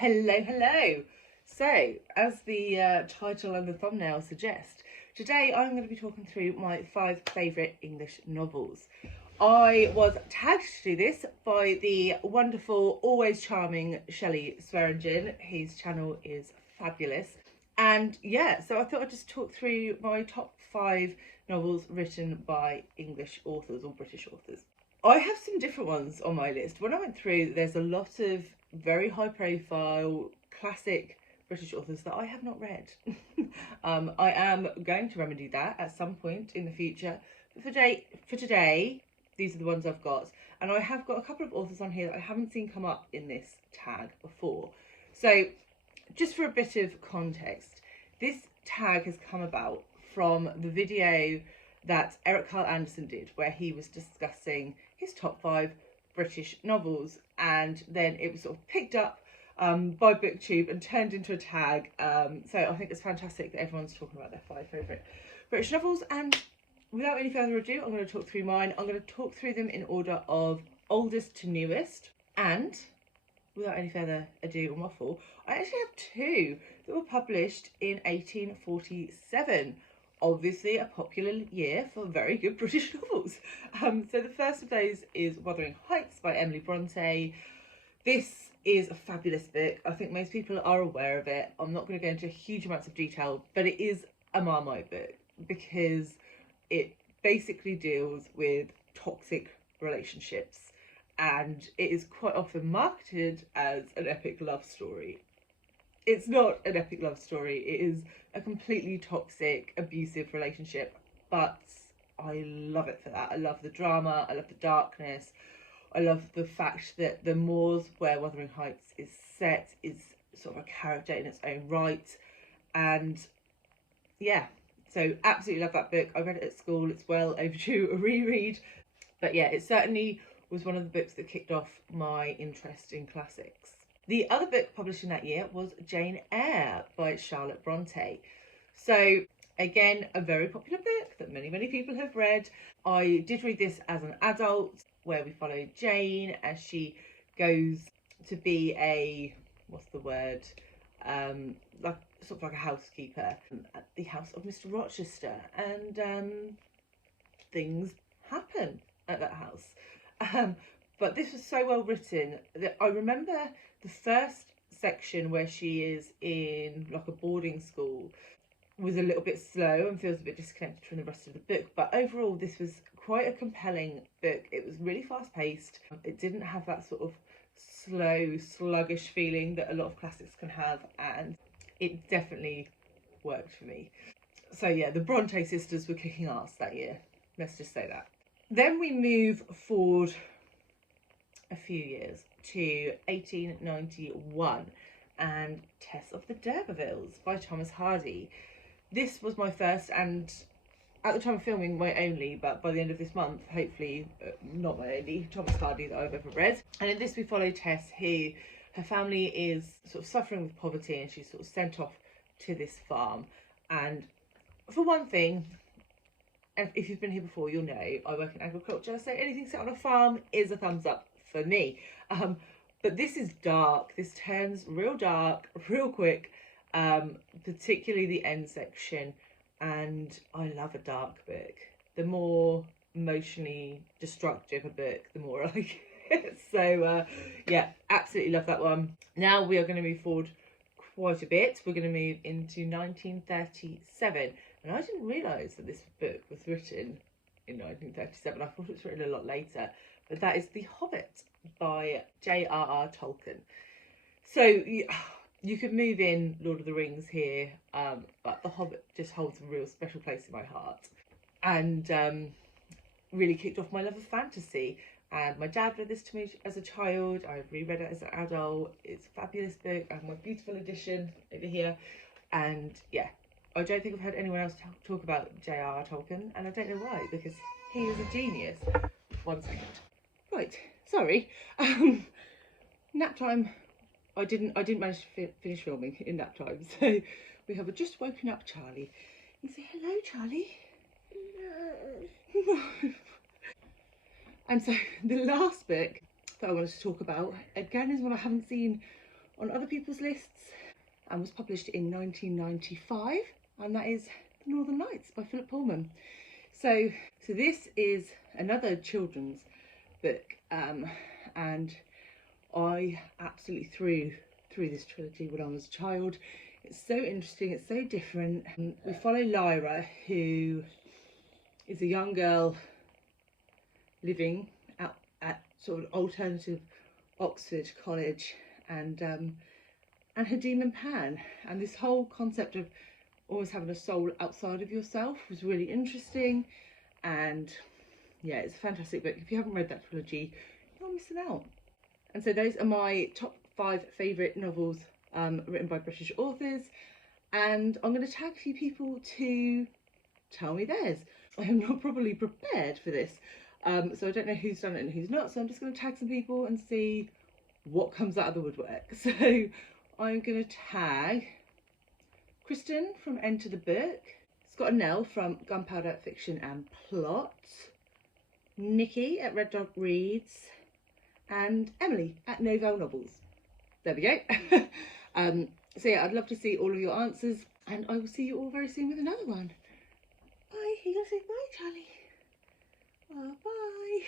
Hello. So, as the title and the thumbnail suggest, today I'm going to be talking through my 5 favourite English novels. I was tagged to do this by the wonderful, always charming Shelley Swearingen. His channel is fabulous. And yeah, so I thought I'd just talk through my top 5 novels written by English authors or British authors. I have some different ones on my list. When I went through, there's a lot of very high profile classic British authors that I have not read. I am going to remedy that at some point in the future. But for today, these are the ones I've got. And I have got a couple of authors on here that I haven't seen come up in this tag before. So just for a bit of context, this tag has come about from the video that Eric Carl Anderson did, where he was discussing his top 5 British novels, and then it was sort of picked up by BookTube and turned into a tag. So I think it's fantastic that everyone's talking about their 5 favourite British novels. And without any further ado, I'm going to talk through mine. I'm going to talk through them in order of oldest to newest. And without any further ado or waffle, I actually have 2 that were published in 1847. Obviously a popular year for very good British novels. So the first of those is Wuthering by Emily Bronte. This is a fabulous book. I think most people are aware of it. I'm not going to go into huge amounts of detail, but it is a Marmite book because it basically deals with toxic relationships, and it is quite often marketed as an epic love story. It's not an epic love story. It is a completely toxic, abusive relationship, but I love it for that. I love the drama, I love the darkness, I love the fact that the moors where Wuthering Heights is set is sort of a character in its own right. And yeah, so absolutely love that book. I read it at school. It's well overdue a reread. But yeah, it certainly was one of the books that kicked off my interest in classics. The other book published in that year was Jane Eyre by Charlotte Bronte. So again, a very popular book that many people have read. I did read this as an adult, where we follow Jane as she goes to be a, like sort of like a housekeeper at the house of Mr. Rochester, and things happen at that house. But this was so well written that I remember the first section where she is in like a boarding school was a little bit slow and feels a bit disconnected from the rest of the book. But overall, this was quite a compelling book. It was really fast paced. It didn't have that sort of slow, sluggish feeling that a lot of classics can have, and it definitely worked for me. So yeah, the Bronte sisters were kicking ass that year. Let's just say that. Then we move forward a few years to 1891 and Tess of the D'Urbervilles by Thomas Hardy. This was my first, and at the time of filming, my only, but by the end of this month, hopefully not my only, Thomas Hardy that I've ever read. And in this we follow Tess, who, her family is sort of suffering with poverty, and she's sort of sent off to this farm. And for one thing, if you've been here before, you'll know I work in agriculture, so anything set on a farm is a thumbs up for me. But this is dark. This turns real dark real quick, particularly the end section. And I love a dark book. The more emotionally destructive a book, the more I like it. So yeah, absolutely love that one. Now we are going to move forward quite a bit. We're going to move into 1937. And I didn't realise that this book was written in 1937. I thought it was written a lot later. But that is The Hobbit by JRR Tolkein. So you could move in Lord of the Rings here, but The Hobbit just holds a real special place in my heart. And really kicked off my love of fantasy. And my dad read this to me as a child. I reread it as an adult. It's a fabulous book. I have my beautiful edition over here. And yeah, I don't think I've heard anyone else talk about J.R.R. Tolkien, and I don't know why, because he is a genius. 1 second. Right, sorry. Nap time. I didn't manage to finish filming in nap time, so we have just woken up Charlie. You say hello, Charlie? No. And so the last book that I wanted to talk about, again, is one I haven't seen on other people's lists and was published in 1995, and that is The Northern Lights by Philip Pullman. So this is another children's book, and I absolutely through this trilogy when I was a child. It's so interesting, it's so different. We follow Lyra, who is a young girl living out at sort of alternative Oxford College, and her demon Pan, and this whole concept of always having a soul outside of yourself was really interesting. And yeah, it's a fantastic book. If you haven't read that trilogy, you're missing out. And so those are my top 5 favourite novels written by British authors, and I'm going to tag a few people to tell me theirs. I am not properly prepared for this, so I don't know who's done it and who's not, so I'm just going to tag some people and see what comes out of the woodwork. So I'm going to tag Kristen from Enter the Book, Scott and Nell from Gunpowder Fiction and Plot, Nikki at Red Dog Reads, and Emily at Novell Novels. There we go. So yeah, I'd love to see all of your answers, and I will see you all very soon with another one. Bye. You gotta say bye, Charlie. Oh, bye.